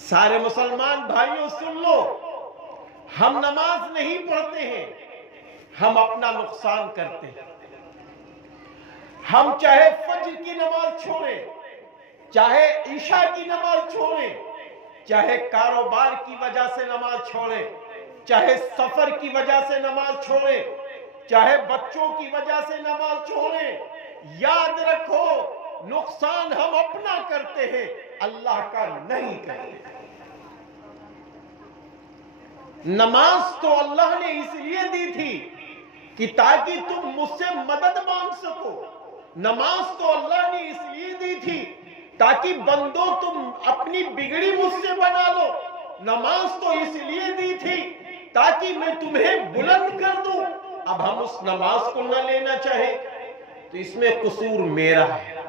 سارے مسلمان بھائیوں سن لو، ہم نماز نہیں پڑھتے ہیں، ہم اپنا نقصان کرتے ہیں۔ ہم چاہے فجر کی نماز چھوڑیں، چاہے عشاء کی نماز چھوڑیں، چاہے کاروبار کی وجہ سے نماز چھوڑیں، چاہے سفر کی وجہ سے نماز چھوڑیں، چاہے بچوں کی وجہ سے نماز چھوڑیں، یاد رکھو نقصان ہم اپنا کرتے ہیں، اللہ کا نہیں کرتے۔ نماز تو اللہ نے اس لیے دی تھی کہ تاکہ تم مجھ سے مدد مانگ سکو۔ نماز تو اللہ نے اس لیے دی تھی تاکہ بندو تم اپنی بگڑی مجھ سے بنا لو۔ نماز تو اس لیے دی تھی تاکہ میں تمہیں بلند کر دوں۔ اب ہم اس نماز کو نہ لینا چاہیں تو اس میں قصور میرا ہے،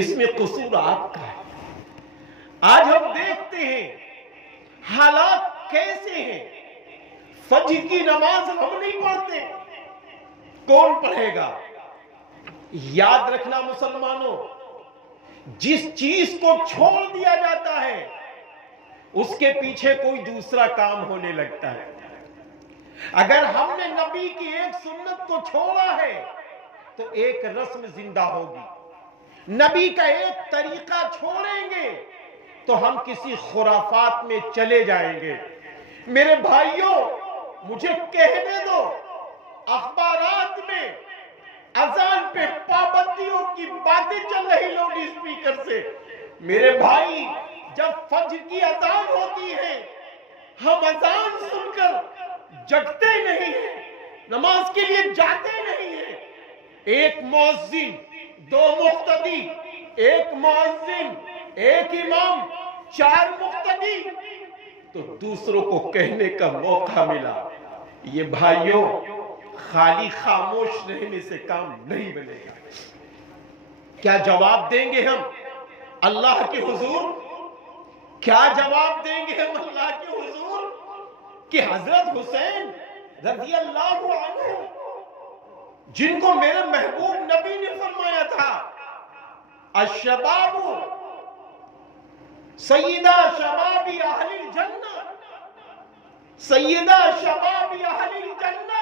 اس میں قصور آپ کا ہے۔ آج ہم دیکھتے ہیں حالات کیسے ہیں۔ فجر کی نماز ہم نہیں پڑھتے، کون پڑھے گا؟ یاد رکھنا مسلمانوں، جس چیز کو چھوڑ دیا جاتا ہے اس کے پیچھے کوئی دوسرا کام ہونے لگتا ہے۔ اگر ہم نے نبی کی ایک سنت کو چھوڑا ہے تو ایک رسم زندہ ہوگی۔ نبی کا ایک طریقہ چھوڑیں گے تو ہم کسی خرافات میں چلے جائیں گے۔ میرے بھائیوں، مجھے کہنے دو، اخبارات میں اذان پہ پابندیوں کی باتیں چل رہی لاؤڈ اسپیکر سے۔ میرے بھائی، جب فجر کی اذان ہوتی ہے ہم اذان سن کر جگتے نہیں ہیں، نماز کے لیے جاتے نہیں ہیں۔ ایک مؤذن، دو مقتدی، ایک مؤذن، ایک امام، چار مقتدی، تو دوسروں کو کہنے کا موقع ملا۔ یہ بھائیوں، خالی خاموش رہنے سے کام نہیں بنے گا۔ کیا جواب دیں گے ہم اللہ کے حضور؟ کیا جواب دیں گے ہم اللہ کے حضور کہ حضرت حسین رضی اللہ عنہ، جن کو میرے محبوب نبی نے فرمایا تھا الشباب سیدہ شباب اہل الجنہ، سیدہ شباب اہل الجنہ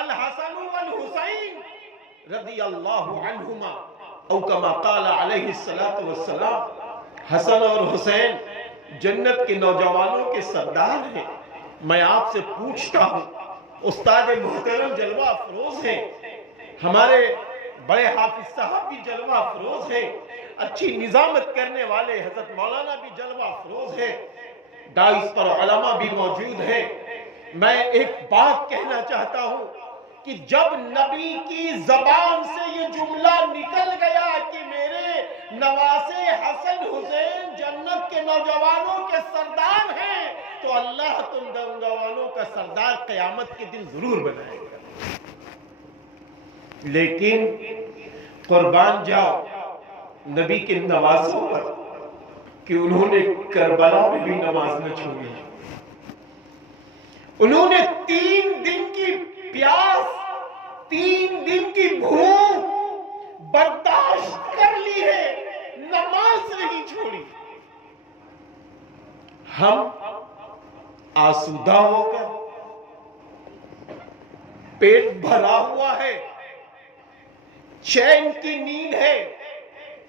الحسن والحسین رضی اللہ عنہما، او کما قال علیہ السلام، حسن اور حسین جنت کے نوجوانوں کے سردار ہیں۔ میں آپ سے پوچھتا ہوں، استاد محترم جلوہ افروز ہیں، ہمارے بڑے حافظ صاحب بھی جلوہ افروز ہیں، اچھی نظامت کرنے والے حضرت مولانا بھی جلوہ افروز ہیں، دائس پر علماء بھی موجود ہیں۔ میں ایک بات کہنا چاہتا ہوں کہ جب نبی کی زبان سے یہ جملہ نکل گیا کہ میرے نواسے حسن حسین جنت کے نوجوانوں کے سردار ہیں، تو اللہ تم نوجوانوں کا سردار قیامت کے دن ضرور بنائے گا۔ لیکن قربان جاؤ نبی کے نواسوں پر کہ انہوں نے کربلا میں بھی نماز نہ چھوڑی۔ انہوں نے 3 دن کی پیاس، 3 دن کی بھوک برداشت کر لی ہے، نماز نہیں چھوڑی۔ ہم آسودہ ہو کر، پیٹ بھرا ہوا ہے، چین کی نیند ہے،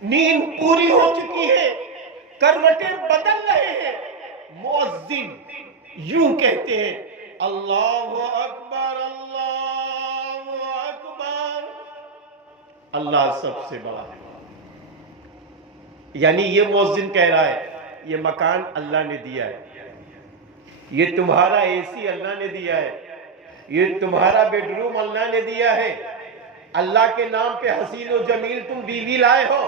نیند پوری ہو چکی ہے، کروٹیں بدل رہے ہیں، مؤذن یوں کہتے ہیں اللہ اکبر اللہ اکبر، اللہ سب سے بڑا ہے۔ یعنی یہ مؤذن کہہ رہا ہے یہ مکان اللہ نے دیا ہے، یہ تمہارا اے سی اللہ نے دیا ہے، یہ تمہارا بیڈ روم اللہ نے دیا ہے، اللہ کے نام پہ حسین و جمیل تم بیوی لائے ہو،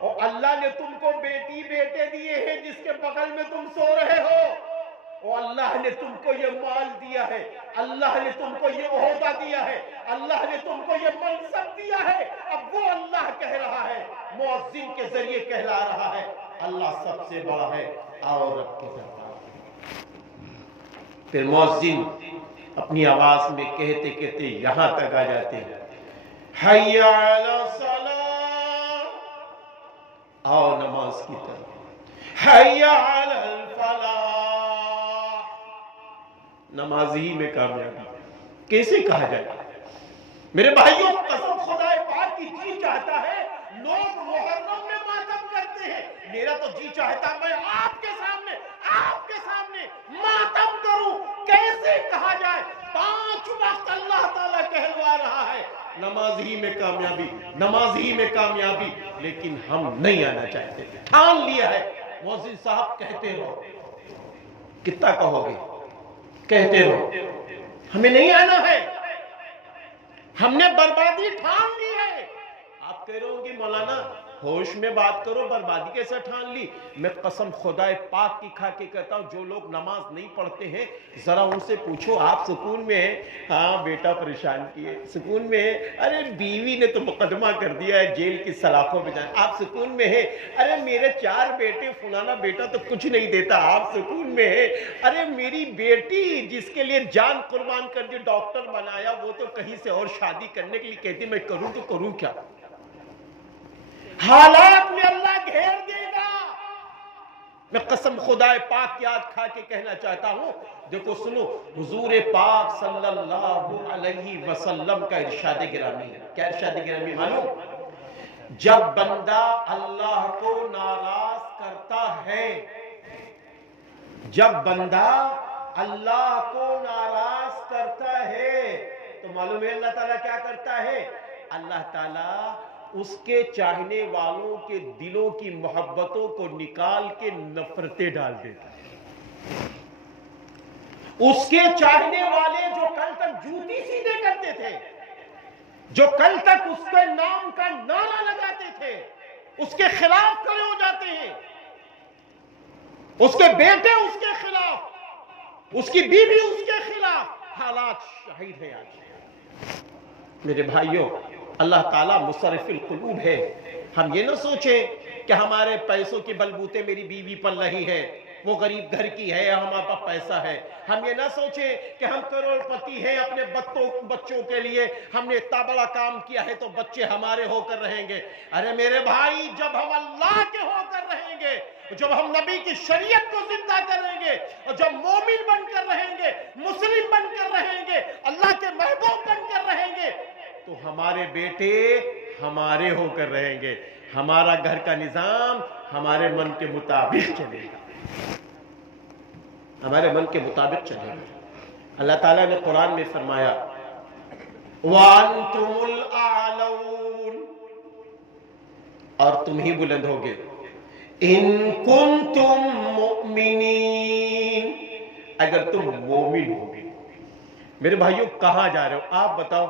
اور اللہ نے تم کو بیٹی بیٹے دیے ہیں جس کے بغل میں تم سو رہے ہو، اور اللہ نے تم کو یہ مال دیا ہے، اللہ نے تم کو یہ عہدہ دیا ہے، اللہ نے تم کو یہ منصب دیا ہے۔ اب وہ اللہ کہہ رہا ہے، مؤذن کے ذریعے کہلا رہا ہے اللہ سب سے بڑا ہے، آؤ رب کے دربار۔ پھر مؤذن اپنی آواز میں کہتے کہتے یہاں تک آ جاتے ہیں، حی علی الصلاۃ، آؤ نماز کی طرف، حی علی الفلاح، نمازی میں کامیابی کیسے کہا جائے؟ میرے بھائیوں، قسم خدا پاک کی جی چاہتا ہے لوگ محرم میں ماتم کرتے ہیں، میرا تو جی چاہتا میں آپ کے سامنے ماتم کروں۔ کیسے کہا جائے؟ 5 وقت اللہ تعالیٰ کہلوا رہا ہے نمازی میں کامیابی، نمازی میں کامیابی، لیکن ہم نہیں آنا چاہتے، ٹھان لیا ہے۔ مؤذن صاحب کہتے رہو، کتنا کہو گے؟ کہتے رہو، ہمیں نہیں آنا ہے، ہم نے بربادی ٹھان لی ہے۔ آپ کہہ رہے ہوں گے مولانا ہوش میں بات کرو، بربادی کیسے ٹھان لی؟ میں قسم خدا پاک کی کھا کے کہتا ہوں، جو لوگ نماز نہیں پڑھتے ہیں ذرا ان سے پوچھو آپ سکون میں ہیں؟ ہاں بیٹا پریشان کیے، سکون میں ہے؟ ارے بیوی نے تو مقدمہ کر دیا ہے جیل کی سلاخوں میں جائیں، آپ سکون میں ہیں؟ ارے میرے 4 بیٹے، فلانا بیٹا تو کچھ نہیں دیتا، آپ سکون میں ہیں؟ ارے میری بیٹی جس کے لیے جان قربان کر کے ڈاکٹر بنایا، وہ تو کہیں سے اور شادی کرنے کے لیے کہتی میں کروں تو کروں کیا؟ حالات میں اللہ گھیر دے گا۔ میں قسم خدا پاک کی یاد کھا کے کہنا چاہتا ہوں، دیکھو سنو، حضور پاک صلی اللہ علیہ وسلم کا ارشاد گرامی ہے۔ کیا ارشاد گرامی معلوم؟ جب بندہ اللہ کو ناراض کرتا ہے، جب بندہ اللہ کو ناراض کرتا ہے تو معلوم ہے اللہ تعالیٰ کیا کرتا ہے؟ اللہ تعالیٰ اس کے چاہنے والوں کے دلوں کی محبتوں کو نکال کے نفرتیں ڈال دیتا ہے۔ اس کے چاہنے والے جو کل تک جوتی سیدھے کرتے تھے، جو کل تک اس کے نام کا نعرہ لگاتے تھے، اس کے خلاف کھڑے ہو جاتے ہیں، اس کے بیٹے اس کے خلاف، اس کی بیوی اس کے خلاف۔ حالات شاہد ہیں آج۔ میرے بھائیوں، اللہ تعالیٰ مصرف القلوب ہے۔ ہم یہ نہ سوچیں کہ ہمارے پیسوں کی بلبوتے میری بیوی پل رہی ہے، وہ غریب گھر کی ہے، ہمارے پاس پیسہ ہے۔ ہم یہ نہ سوچیں کہ ہم کروڑ پتی ہیں، اپنے بچوں کے لیے ہم نے اتنا بڑا کام کیا ہے تو بچے ہمارے ہو کر رہیں گے۔ ارے میرے بھائی، جب ہم اللہ کے ہو کر رہیں گے، جب ہم نبی کی شریعت کو زندہ کریں گے، اور جب مومن بن کر رہیں گے، مسلم بن کر رہیں گے، اللہ کے محبوب بن کر رہیں گے، تو ہمارے بیٹے ہمارے ہو کر رہیں گے، ہمارا گھر کا نظام ہمارے من کے مطابق چلے گا، ہمارے من کے مطابق چلے گا۔ اللہ تعالیٰ نے قرآن میں فرمایا وَأَنْتُمُ الْأَعْلَوْنَ، اور تم ہی بلند ہوگے، إِن كُنْتُم مُؤْمِنِينَ، اگر تم مومن ہوگے۔ میرے بھائیوں کہاں جا رہے ہو؟ آپ بتاؤ،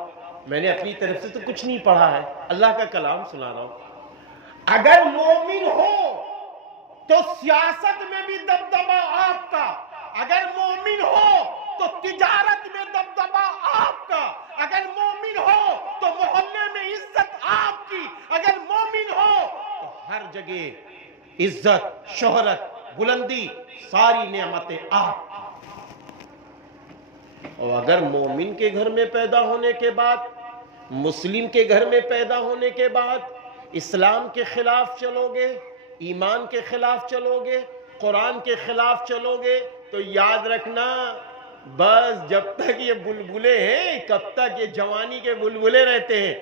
میں نے اپنی طرف سے تو کچھ نہیں پڑھا ہے، اللہ کا کلام سنا رہا ہوں۔ اگر مومن ہو تو سیاست میں بھی دبدبہ آپ کا، اگر مومن ہو تو تجارت میں دبدبہ آپ کا، اگر مومن ہو تو محلے میں عزت آپ کی، اگر مومن ہو تو ہر جگہ عزت، شہرت، بلندی، ساری نعمتیں آپ کی۔ اور اگر مومن کے گھر میں پیدا ہونے کے بعد، مسلم کے گھر میں پیدا ہونے کے بعد اسلام کے خلاف چلو گے، ایمان کے خلاف چلو گے، قرآن کے خلاف چلو گے، تو یاد رکھنا بس جب تک یہ بلبلے ہیں، کب تک یہ جوانی کے بلبلے رہتے ہیں،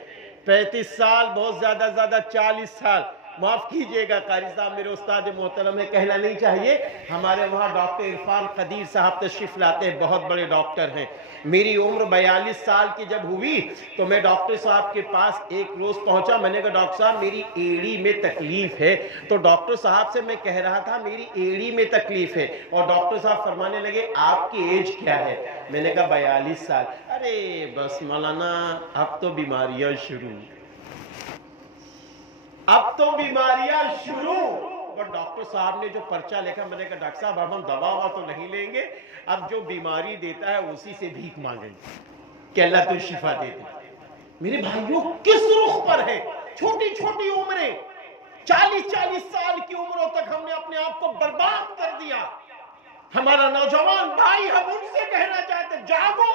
35 سال، بہت زیادہ 40 سال، معاف کیجئے گا قاری صاحب، میرے استاد محترم ہے، کہنا نہیں چاہیے، ہمارے وہاں ڈاکٹر عرفان قدیر صاحب تشریف لاتے ہیں، بہت بڑے ڈاکٹر ہیں۔ میری عمر 42 سال کی جب ہوئی تو میں ڈاکٹر صاحب کے پاس ایک روز پہنچا، میں نے کہا ڈاکٹر صاحب میری ایڑی میں تکلیف ہے، تو ڈاکٹر صاحب سے میں کہہ رہا تھا میری ایڑی میں تکلیف ہے، اور ڈاکٹر صاحب فرمانے لگے آپ کی ایج کیا ہے؟ میں نے کہا 42 سال۔ ارے بس مولانا اب تو بیماریاں شروع، اب تو بیماریاں شروع۔ اور ڈاکٹر صاحب نے جو پرچہ لکھا، میں نے کہا ڈاکٹر صاحب اب ہم دوا تو نہیں لیں گے، اب جو بیماری دیتا ہے اسی سے بھیک مانگیں گے کہ اللہ تو شفا دے دے۔ میرے بھائیوں کس رخ پر ہے؟ چھوٹی چھوٹی عمریں، 40 سال کی عمروں تک ہم نے اپنے آپ کو برباد کر دیا۔ ہمارا نوجوان بھائی، ہم ان سے کہنا چاہتے جاگو،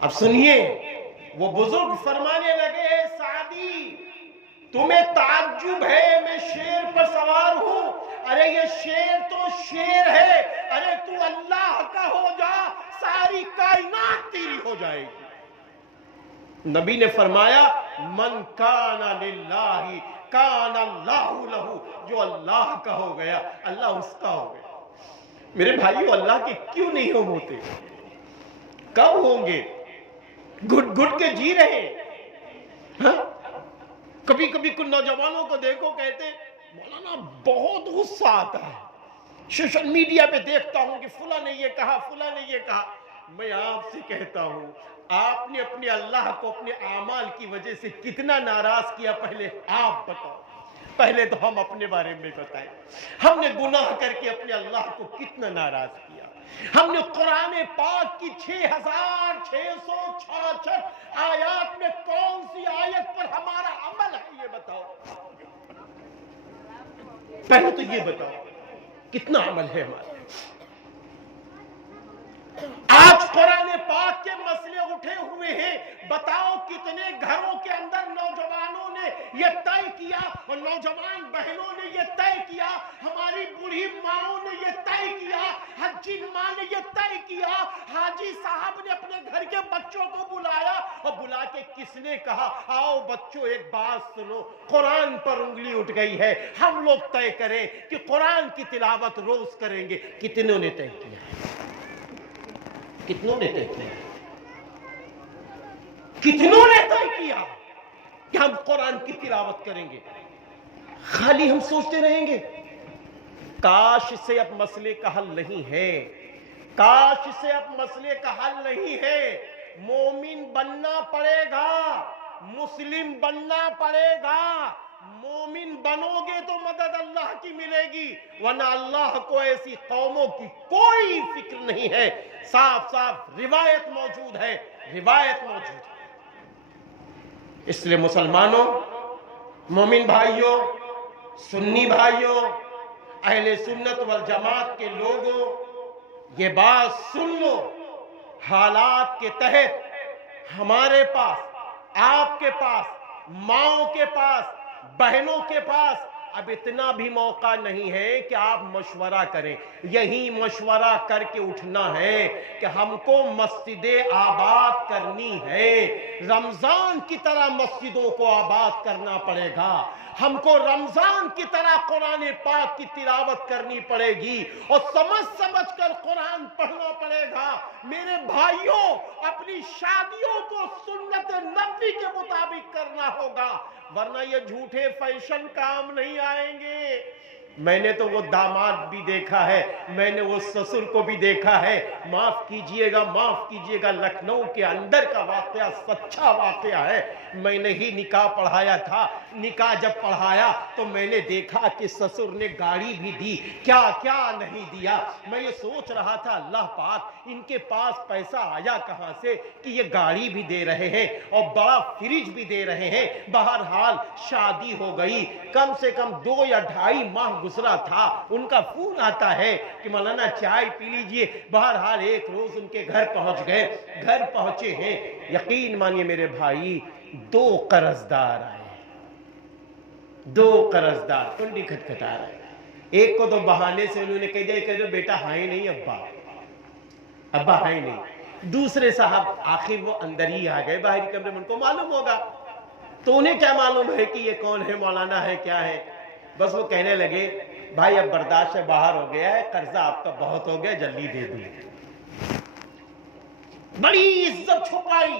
اب سنیے، وہ بزرگ فرمانے لگے سعدی تمہیں تعجب ہے میں شیر پر سوار ہوں؟ ارے یہ شیر تو شیر ہے، ارے تو اللہ کا ہو جا ساری کائنات تیری ہو جائے گی۔ نبی نے فرمایا من کان للہ کان اللہ لہو، جو اللہ کا ہو گیا اللہ اس کا ہو گیا۔ میرے بھائیو، اللہ کے کیوں نہیں ہم ہوتے؟ کب ہوں گے؟ گھٹ گھٹ کے جی رہے ہیں۔ کبھی کبھی کچھ نوجوانوں کو دیکھو کہتے مولانا بہت غصہ آتا ہے، سوشل میڈیا پہ دیکھتا ہوں کہ فلاں نے یہ کہا، فلاں نے یہ کہا۔ میں آپ سے کہتا ہوں آپ نے اپنے اللہ کو اپنے اعمال کی وجہ سے کتنا ناراض کیا، پہلے آپ بتاؤ۔ پہلے تو ہم اپنے بارے میں بتائیں، ہم نے گناہ کر کے اپنے اللہ کو کتنا ناراض کیا؟ ہم نے قرآن پاک کی 6666 آیات میں کون سی آیت پر ہمارا عمل ہے یہ بتاؤ۔ پہلے تو یہ بتاؤ کتنا عمل ہے ہمارا۔ آج قرآن پاک کے مسئلے اٹھے ہوئے ہیں، بتاؤ کتنے گھروں کے اندر نوجوانوں نے یہ طے کیا، اور نوجوان بہنوں نے یہ طے کیا، ہماری بوڑھی ماؤں نے یہ طے کیا، حجی ماں نے یہ طے کیا، حاجی صاحب نے اپنے گھر کے بچوں کو بلایا اور بلا کے کس نے کہا آؤ بچوں ایک بات سنو، قرآن پر انگلی اٹھ گئی ہے، ہم لوگ طے کریں کہ قرآن کی تلاوت روز کریں گے۔ کتنوں نے طے کیا؟ کتنوں نے طے کیا؟ کتنوں نے طے کیا کہ ہم قرآن کی تلاوت کریں گے؟ خالی ہم سوچتے رہیں گے؟ کاش سے اب مسئلے کا حل نہیں ہے، کاش سے اب مسئلے کا حل نہیں ہے۔ مومن بننا پڑے گا، مسلم بننا پڑے گا۔ مومن بنو گے تو مدد اللہ کی ملے گی، ورنہ اللہ کو ایسی قوموں کی کوئی فکر نہیں ہے۔ صاف صاف روایت موجود ہے، روایت موجود ہے۔ اس لیے مسلمانوں، مومن بھائیوں، سنی بھائیوں، اہل سنت والجماعت کے لوگوں، یہ بات سن لو، حالات کے تحت ہمارے پاس، آپ کے پاس، ماؤں کے پاس، بہنوں کے پاس اب اتنا بھی موقع نہیں ہے کہ آپ مشورہ کریں۔ یہی مشورہ کر کے اٹھنا ہے کہ ہم کو مسجدیں آباد کرنی ہے، رمضان کی طرح مسجدوں کو آباد کرنا پڑے گا۔ ہم کو رمضان کی طرح قرآن پاک کی تلاوت کرنی پڑے گی اور سمجھ سمجھ کر قرآن پڑھنا پڑے گا۔ میرے بھائیوں، اپنی شادیوں کو سنت نبوی کے مطابق کرنا ہوگا، ورنہ یہ جھوٹے فیشن کام نہیں آئیں گے۔ میں نے تو وہ داماد بھی دیکھا ہے، میں نے وہ سسر کو بھی دیکھا ہے، معاف کیجئے گا، معاف کیجئے گا، لکھنؤ کے اندر کا واقعہ سچا واقعہ ہے۔ میں نے ہی نکاح پڑھایا تھا، نکاح جب پڑھایا تو میں نے دیکھا کہ سسر نے گاڑی بھی دی، کیا کیا نہیں دیا۔ میں یہ سوچ رہا تھا اللہ پاک ان کے پاس پیسہ آیا کہاں سے کہ یہ گاڑی بھی دے رہے ہیں اور بڑا فریج بھی دے رہے ہیں۔ بہرحال شادی ہو گئی، کم سے کم 2 یا 2.5 ماہ گزرا تھا، ان کا فون آتا ہے کہ مولانا چائے پی لیجئے۔ بہرحال ایک روز ان کے گھر پہنچ گئے، گھر پہنچے ہیں، یقین مانیے میرے بھائی 2 قرضدار آئے، 2 قرضدار کنڈی کھٹکھٹا رہے۔ ایک کو تو بہانے سے انہوں نے کہہ دیا کہ بیٹا ہے نہیں ابا ہے نہیں۔ دوسرے صاحب آخر وہ اندر ہی آ گئے باہری کمرے میں، ان کو معلوم ہوگا تو انہیں کیا معلوم ہے کہ یہ کون ہے، مولانا ہے کیا ہے۔ بس وہ کہنے لگے بھائی اب برداشت سے باہر ہو گیا ہے، قرضہ آپ کا بہت ہو گیا، جلدی دے دو۔ بڑی عزت چھپائی،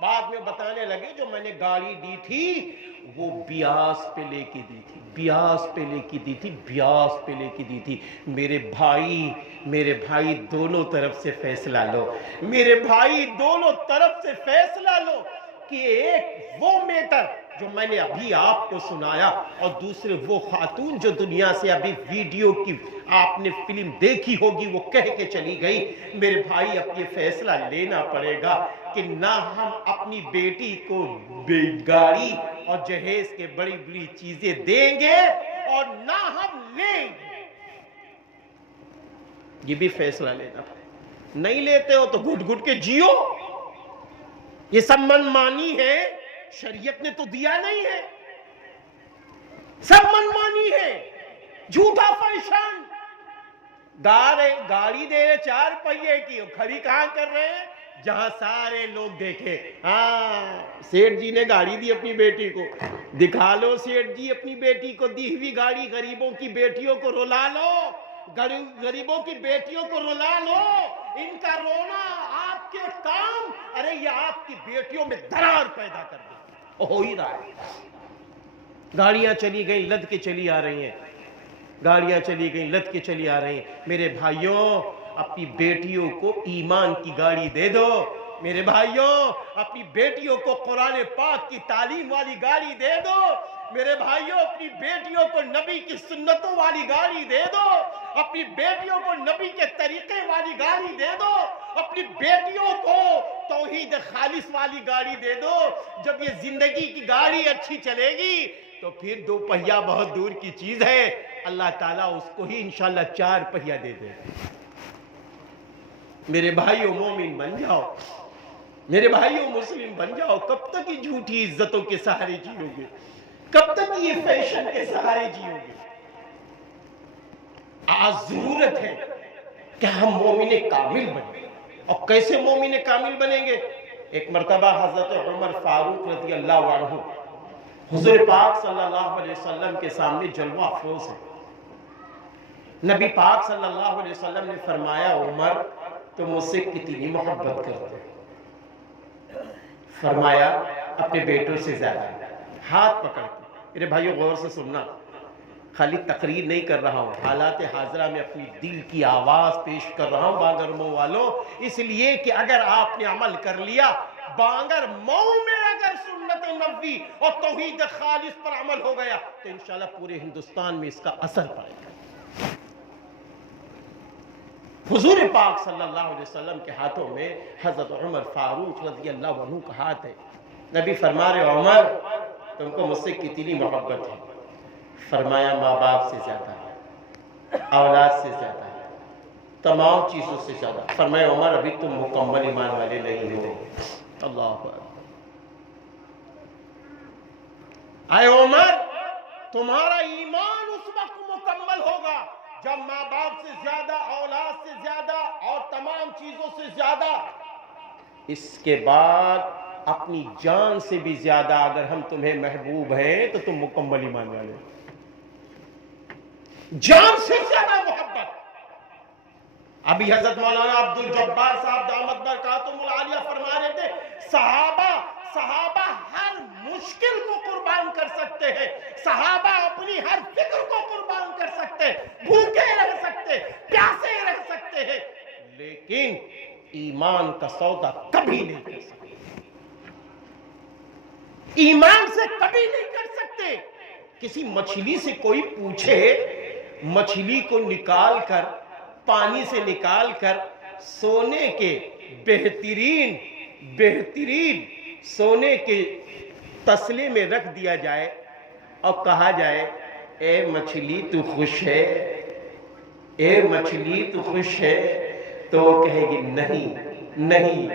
بعد میں بتانے لگے جو میں نے گاڑی دی تھی وہ بیاس پہ لے کے دی تھی، بیاس پہ لے کے دی تھی، بیاس پہ لے کے دی تھی۔ میرے بھائی دونوں طرف سے فیصلہ لو، میرے بھائی دونوں طرف سے فیصلہ لو کہ ایک وہ میٹر جو میں نے ابھی آپ کو سنایا اور دوسرے وہ خاتون جو دنیا سے ابھی ویڈیو کی آپ نے فلم دیکھی ہوگی وہ کہہ کے چلی گئی۔ میرے بھائی اب یہ فیصلہ لینا پڑے گا کہ نہ ہم اپنی بیٹی کو گاڑی اور جہیز کے بڑی بڑی چیزیں دیں گے اور نہ ہم لیں گے۔ یہ بھی فیصلہ لینا پڑے گا، نہیں لیتے ہو تو گھٹ گھٹ کے جیو۔ یہ سب منمانی ہے، شریعت نے تو دیا نہیں ہے، سب منمانی ہے، جھوٹا فیشن۔ گاڑی دے رہے 4 پہیے کی، کھڑی کہاں کر رہے ہیں؟ جہاں سارے لوگ دیکھے۔ ہاں، سیٹھ جی نے گاڑی دی اپنی بیٹی کو، دکھا لو سیٹھ جی اپنی بیٹی کو دی ہوئی گاڑی، غریبوں کی بیٹیوں کو رلا لو، غریبوں کی بیٹیوں کو رلا لو۔ ان کا رونا آپ کے کام، ارے یہ آپ کی بیٹیوں میں درار پیدا کر دے، ہو ہی رہا ہے۔ گاڑیاں چلی گئیں، لد کے چلی آ رہی ہیں، گاڑیاں چلی گئیں، لد کے چلی آ رہی ہیں۔ میرے بھائیوں، اپنی بیٹیوں کو ایمان کی گاڑی دے دو۔ میرے بھائیوں، اپنی بیٹیوں کو قرآن پاک کی تعلیم والی گاڑی دے دو۔ میرے بھائیوں، اپنی بیٹیوں کو نبی کی سنتوں والی گاڑی دے دو۔ اپنی بیٹیوں کو نبی کے طریقے والی گاڑی دے دو۔ اپنی بیٹیوں کو توحید خالص والی گاڑی دے دو۔ جب یہ زندگی کی گاڑی اچھی چلے گی تو پھر 2 پہیہ بہت دور کی چیز ہے، اللہ تعالیٰ اس کو ہی انشاءاللہ 4 پہیہ دے دے۔ میرے بھائیوں، مومن بن جاؤ، میرے بھائیوں مسلم بن جاؤ۔ کب تک یہ جھوٹی عزتوں کے سہارے جیو گے؟ کب تک یہ فیشن کے سہارے جیو گے؟ آج ضرورت ہے کہ ہم مومن کامل بنیں۔ اور کیسے مومن کامل بنیں گے؟ ایک مرتبہ حضرت عمر فاروق رضی اللہ عنہ حضور پاک صلی اللہ علیہ وسلم کے سامنے جلوہ افروز ہے۔ نبی پاک صلی اللہ علیہ وسلم نے فرمایا، عمر تم مجھ سے کتنی محبت کرتے ہو؟ فرمایا، اپنے بیٹوں سے زیادہ۔ ہاتھ پکڑ کے، میرے بھائیوں غور سے سننا، خالی تقریر نہیں کر رہا ہوں، حالات حاضرہ میں اپنی دل کی آواز پیش کر رہا ہوں بانگر مئو والوں، اس لیے کہ اگر آپ نے عمل کر لیا، بانگر مئو میں اگر سنت نبوی اور توحید خالص پر عمل ہو گیا تو انشاءاللہ پورے ہندوستان میں اس کا اثر پائے گا۔ حضور پاک صلی اللہ علیہ وسلم کے ہاتھوں میں حضرت عمر فاروق رضی اللہ عنہ کا ہاتھ ہے۔ نبی فرما رہے، عمر تم کو مجھ سے کتنی محبت ہے؟ فرمایا، ماں باپ سے زیادہ ہے، اولاد سے زیادہ ہے، تمام چیزوں سے زیادہ۔ فرمایا، عمر ابھی تم مکمل ایمان والے نہیں ہو۔ اللہ اکبر۔ اے عمر، تمہارا ایمان اس وقت مکمل ہوگا جب ماں باپ سے زیادہ، اولاد سے زیادہ اور تمام چیزوں سے زیادہ، اس کے بعد اپنی جان سے بھی زیادہ اگر ہم تمہیں محبوب ہیں تو تم مکمل ایمان والے۔ جان سے زیادہ محبت۔ ابھی حضرت مولانا عبد الجبار صاحب دامت برکاتہم العالیہ فرما رہے تھے، صحابہ ہر مشکل کو قربان کر سکتے ہیں، صحابہ اپنی ہر فکر کو قربان کر سکتے ہیں، بھوکے رہ سکتے، پیاسے رہ سکتے ہیں، لیکن ایمان کا سودا کبھی نہیں کر سکتے، ایمان سے کبھی نہیں کر سکتے۔ کسی مچھلی سے کوئی پوچھے، مچھلی کو نکال کر، پانی سے نکال کر سونے کے بہترین سونے کے تسلے میں رکھ دیا جائے اور کہا جائے، اے مچھلی تو خوش ہے، اے مچھلی تو خوش ہے، تو وہ کہے گی نہیں،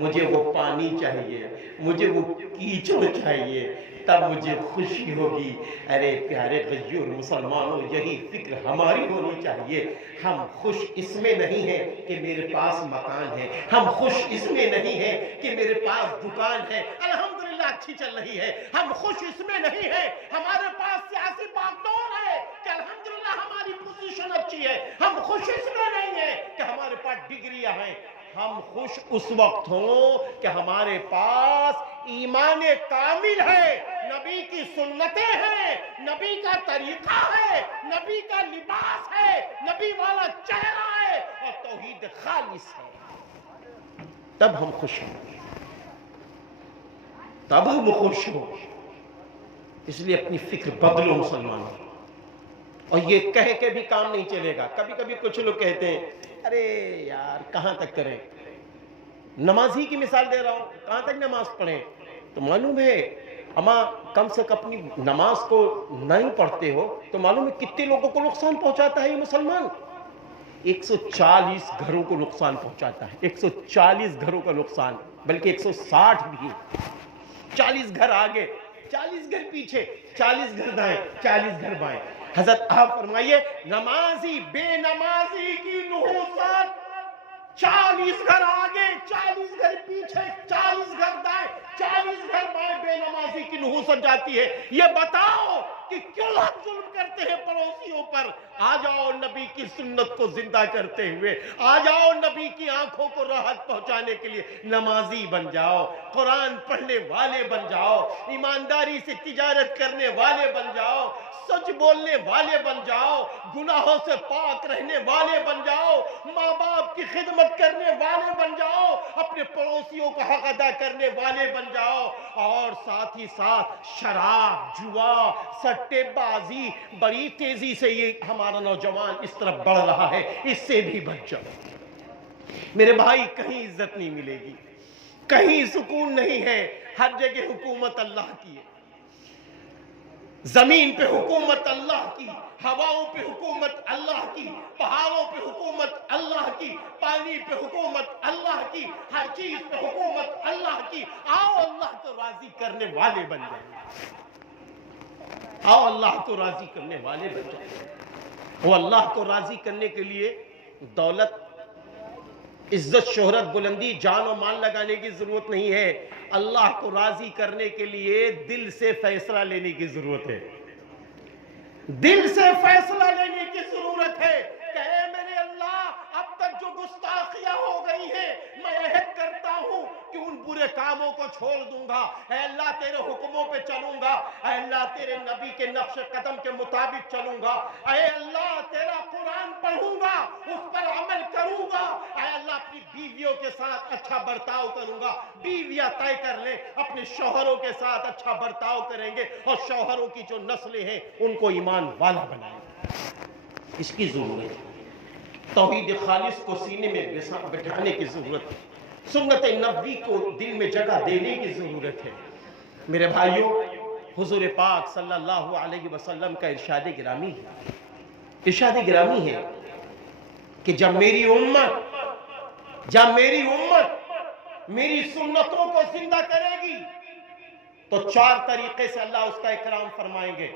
مجھے وہ پانی چاہیے، مجھے وہ کیچڑ چاہیے، تب مجھے خوشی ہوگی۔ ارے پیارے غیور مسلمانوں، یہی فکر ہماری ہونی چاہیے۔ ہم خوش اس میں نہیں ہیں کہ میرے پاس مکان ہے، ہم خوش اس میں نہیں ہیں کہ میرے پاس دکان ہے، الحمدللہ اچھی چل رہی ہے، ہم خوش اس میں نہیں ہیں ہمارے پاس سیاسی باغ دور ہے کہ الحمدللہ ہماری پوزیشن اچھی ہے، ہم خوش اس میں نہیں ہیں کہ ہمارے پاس ڈگریاں ہیں، ہم خوش اس وقت ہوں کہ ہمارے پاس ایمان کامل ہے، نبی کی سنتیں ہیں، نبی کا طریقہ ہے، نبی کا لباس ہے، نبی والا چہرہ ہے اور توحید خالص ہے، تب ہم خوش ہیں، تب ہم خوش ہوں۔ اس لیے اپنی فکر بدلو مسلمانوں، اور یہ کہہ کے بھی کام نہیں چلے گا۔ کبھی کبھی کچھ لوگ کہتے ہیں، ارے یار کہاں تک کریں، نمازی کی مثال دے رہا ہوں، کہاں تک نماز پڑھیں؟ تو معلوم ہے اما کم سے کم اپنی نماز کو نہیں پڑھتے ہو تو معلوم ہے کتنے لوگوں کو نقصان پہنچاتا ہے یہ مسلمان۔ 140 گھروں کو نقصان پہنچاتا ہے. 140 گھروں کا نقصان، بلکہ 160 بھی. 40 گھر آگے، 40 گھر پیچھے، 40 گھر دائیں، 40 گھر بائیں. حضرت آپ فرمائیے نمازی بے نمازی کی نحوست، 40 گھر آگے، 40 گھر پیچھے، 40 گھر دائیں، 40 گھر بائیں بے نمازی کی نحوست جاتی ہے. یہ بتاؤ کہ کیوں ہم ظلم کرتے ہیں پڑوسیوں پر؟ آ جاؤ نبی کی سنت کو زندہ کرتے ہوئے، آ جاؤ نبی کی آنکھوں کو راحت پہنچانے کے لیے نمازی بن جاؤ، قرآن پڑھنے والے بن جاؤ، ایمانداری سے تجارت کرنے والے بن جاؤ، سچ بولنے والے بن جاؤ، گناہوں سے پاک رہنے والے بن جاؤ، ماں باپ کی خدمت کرنے والے بن جاؤ، اپنے پڑوسیوں کا حق ادا کرنے والے بن جاؤ، اور ساتھ ہی ساتھ شراب، جوا، سٹے بازی بڑی تیزی سے یہ ہمارا نوجوان اس طرف بڑھ رہا ہے، اس سے بھی بچ جاؤ. میرے بھائی کہیں عزت نہیں ملے گی، کہیں سکون نہیں ہے. ہر جگہ حکومت اللہ کی ہے، زمین پہ حکومت اللہ کی، ہواؤں پہ حکومت اللہ کی، پہاڑوں پہ حکومت اللہ کی، پانی پہ حکومت اللہ کی، ہر چیز پہ حکومت اللہ کی. آؤ اللہ کو راضی کرنے والے بن جائیں، آؤ اللہ کو راضی کرنے والے بن جائیں. وہ اللہ کو راضی کرنے کے لیے دولت، عزت، شہرت، بلندی، جان و مال لگانے کی ضرورت نہیں ہے. اللہ کو راضی کرنے کے لیے دل سے فیصلہ لینے کی ضرورت ہے، دل سے فیصلہ لینے کی ضرورت ہے کہ اے میرے اللہ، اب تک جو گستاخیاں ہو گئی ہیں میں عہد کرتا ہوں کہ ان برے کاموں کو چھوڑ دوں گا. اے اللہ تیرے حکموں پہ چلوں گا، اے اللہ تیرے نبی کے نقش قدم کے مطابق چلوں گا، اے اللہ تیرا قرآن پڑھوں گا، اس پر عمل کروں گا، اے اللہ اپنی بیویوں کے ساتھ اچھا برتاؤ کروں گا. بیویاں طے کر لیں اپنے شوہروں کے ساتھ اچھا برتاؤ کریں گے، اور شوہروں کی جو نسلیں ہیں ان کو ایمان والا بنائیں گے. اس کی ضرورت ہے. توحید خالص کو سینے میں بٹھانے کی ضرورت ہے، سنت نبوی کو دل میں جگہ دینے کی ضرورت ہے. میرے بھائیوں، حضور پاک صلی اللہ علیہ وسلم کا ارشاد گرامی ہے، ارشاد گرامی ہے کہ جب میری امت میری سنتوں کو زندہ کرے گی تو 4 طریقے سے اللہ اس کا اکرام فرمائیں گے.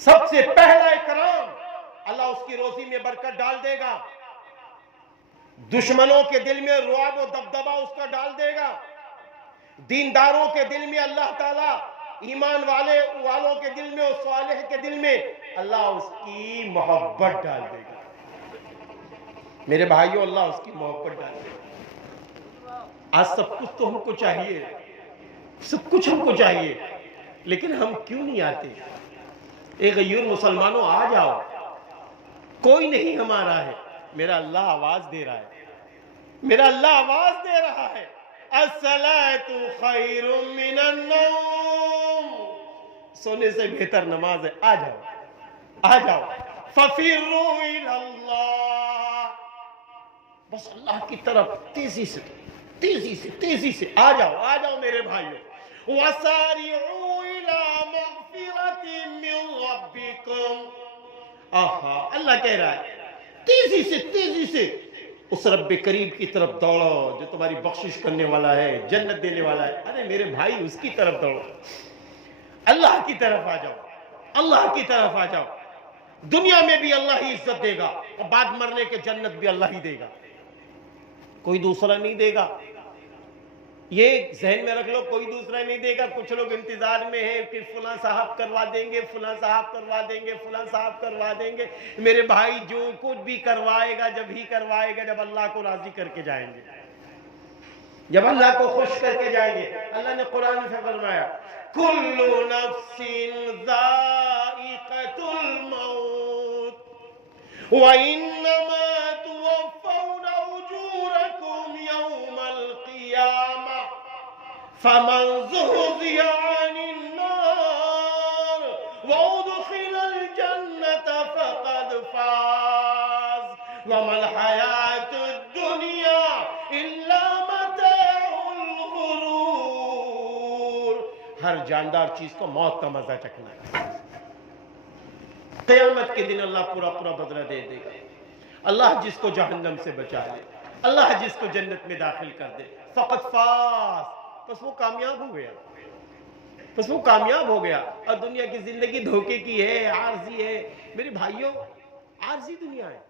سب سے پہلا اکرام، اللہ اس کی روزی میں برکت ڈال دے گا، دشمنوں کے دل میں رعب و دبدبہ اس کا ڈال دے گا، دینداروں کے دل میں اللہ تعالیٰ، ایمان والوں کے دل میں اور صالح کے دل میں اللہ اس کی محبت ڈال دے گا. میرے بھائیوں، اللہ اس کی محبت ڈال دے گا. آج سب کچھ تو ہم کو چاہیے، سب کچھ ہم کو چاہیے، لیکن ہم کیوں نہیں آتے؟ اے غیور مسلمانوں، آ جاؤ، کوئی نہیں ہمارا ہے. میرا اللہ آواز دے رہا ہے، میرا اللہ آواز دے رہا ہے، الصلاۃ خیر من النوم، سونے سے بہتر نماز ہے. آ جاؤ، آ جاؤ، ففروا الی اللہ، بس اللہ کی طرف تیزی سے تیزی سے تیزی سے آ جاؤ، آ جاؤ میرے بھائیوں. وَسَارِعُوا إِلَى مَغْفِرَةٍ مِّن رَبِّكُمْ. آہا، اللہ کہہ رہا ہے تیزی سے تیزی سے اس رب کریم کی طرف دوڑو جو تمہاری بخشش کرنے والا ہے، جنت دینے والا ہے. ارے میرے بھائی، اس کی طرف دوڑو، اللہ کی طرف آ جاؤ، اللہ کی طرف آ جاؤ. دنیا میں بھی اللہ ہی عزت دے گا، اور بعد مرنے کے جنت بھی اللہ ہی دے گا، کوئی دوسرا نہیں دے گا. یہ ذہن میں رکھ لو، کوئی دوسرا نہیں دے گا. کچھ لوگ انتظار میں ہیں کہ فلاں صاحب کروا دیں گے، فلاں صاحب کروا دیں گے، فلاں صاحب کروا دیں گے. میرے بھائی، جو کچھ بھی کروائے گا جب ہی کروائے گا جب اللہ کو راضی کر کے جائیں گے، جب اللہ کو خوش کر کے جائیں گے. اللہ نے قرآن میں فرمایا کل نفس ذائقۃ الموت وَإِنَّمَا تُوَفَّوْنَ أُجُورَكُمْ يَوْمَ الْقِيَامَةِ فَمَنْ زُحْزِحَ عَنِ النَّارِ وَأُدْخِلَ الْجَنَّةَ فَقَدْ فَازَ وَمَا الْحَيَاةُ الدُّنْيَا إِلَّا مَتَاعُ الْغُرُورِ. ہر جاندار چیز کو موت کا مزہ چکھنا ہے. قیامت کے دن اللہ پورا بدلہ دے دے گا. اللہ جس کو جہنم سے بچا لے، اللہ جس کو جنت میں داخل کر دے، فقط فاز، بس وہ کامیاب ہو گیا، بس وہ کامیاب ہو گیا۔ اور دنیا کی زندگی دھوکے کی ہے، عارضی ہے میرے بھائیوں، عارضی دنیا ہے۔